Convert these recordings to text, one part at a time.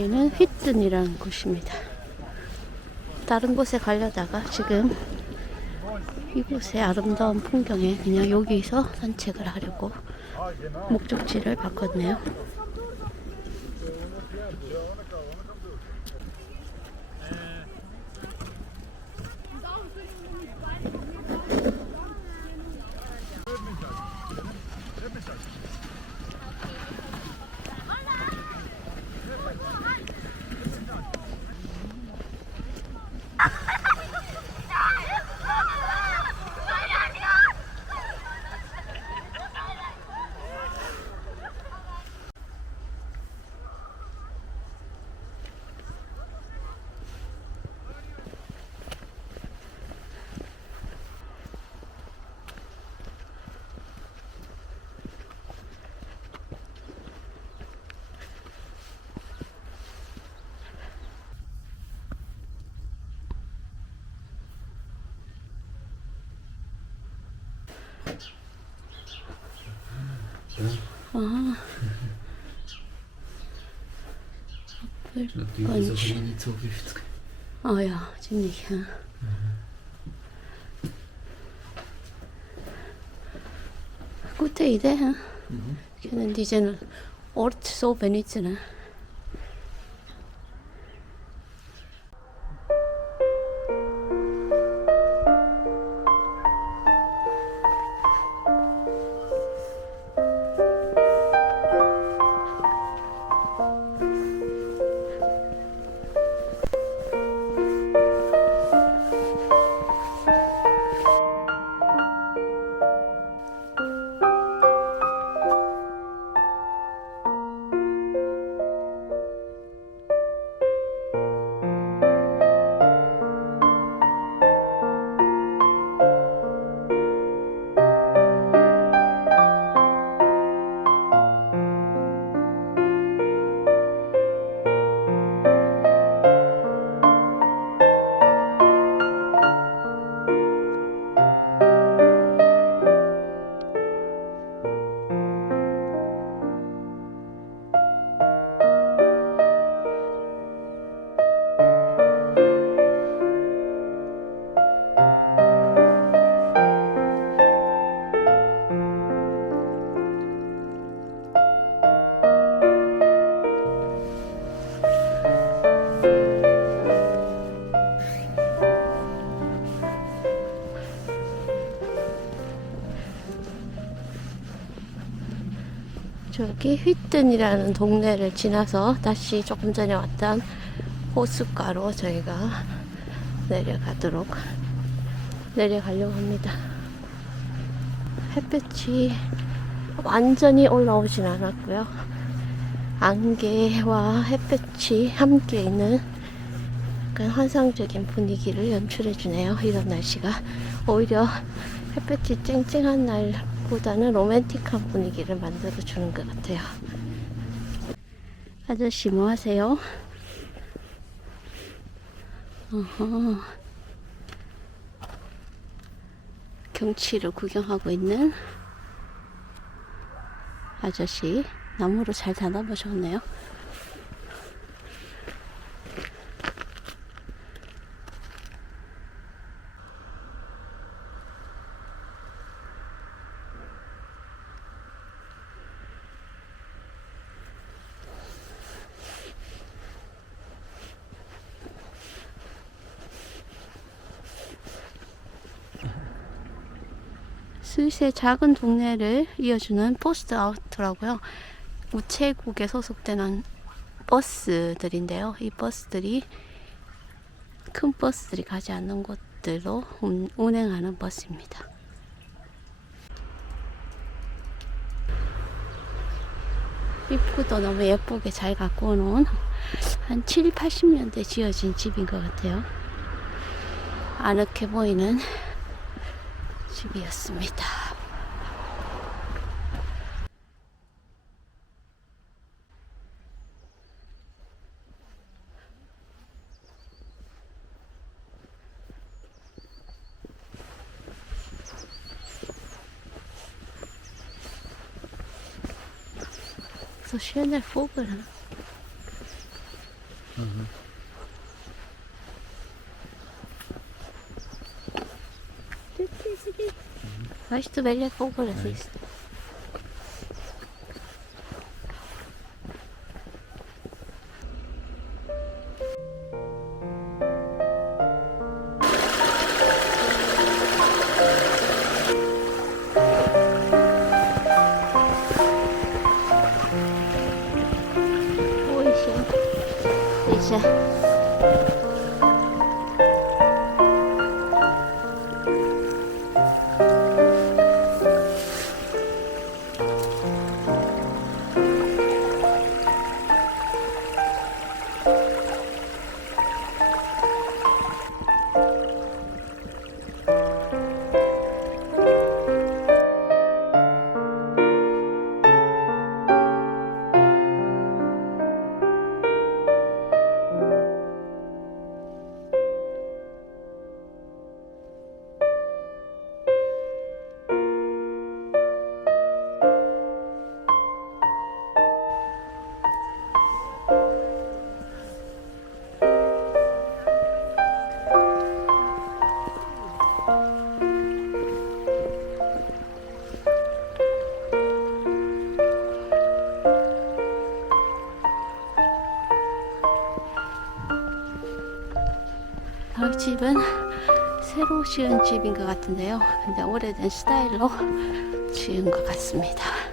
여기는 휘뜬이라는 곳입니다. 다른 곳에 가려다가 지금 이곳의 아름다운 풍경에 그냥 여기서 산책을 하려고 목적지를 바꿨네요. 아. 아. Gute Idee. Ja? Können diesen Ort so benutzen. 저기 휘뜬이라는 동네를 지나서 다시 조금 전에 왔던 호숫가로 저희가 내려가도록 내려가려고 합니다. 햇볕이 완전히 올라오진 않았고요. 안개와 햇볕이 함께 있는 약간 환상적인 분위기를 연출해 주네요. 이런 날씨가 오히려 햇볕이 쨍쨍한 날 보다는 로맨틱한 분위기를 만들어 주는 것 같아요. 아저씨 뭐 하세요? 어허. 경치를 구경하고 있는 아저씨 나무로 잘 다듬으셨네요. 스위스의 작은 동네를 이어주는 포스트 아웃더라고요. 우체국에 소속된 버스들인데요. 이 버스들이 큰 버스들이 가지 않는 곳들로 운- 운행하는 버스입니다. 입구도 너무 예쁘게 잘 갖고 놓은 한 7, 80년대 지어진 집인 것 같아요. 아늑해 보이는 집이었습니다. So schöne Mas tu bem já com vocês. Deixa. Deixa. 집은 새로 지은 집인 것 같은데요. 근데 오래된 스타일로 지은 것 같습니다.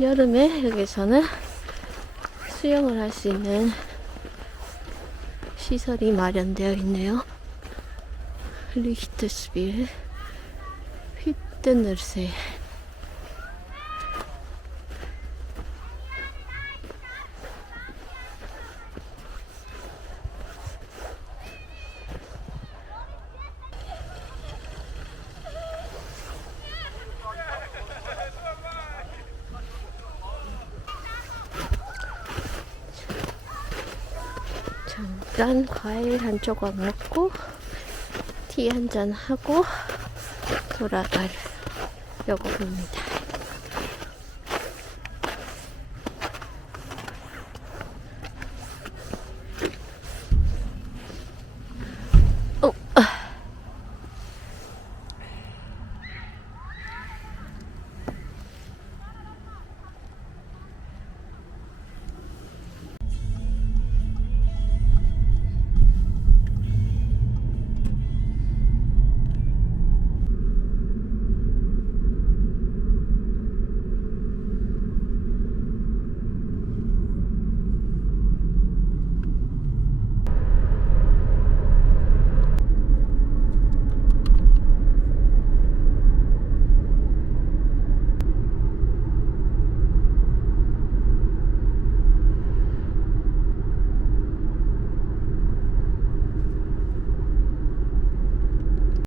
여름에 여기서는 수영을 할 수 있는 시설이 마련되어 있네요. 리히트스빌 휘뜨늘세 잠깐 과일 한 조각 먹고 티 한 잔 하고 돌아가려고 봅니다.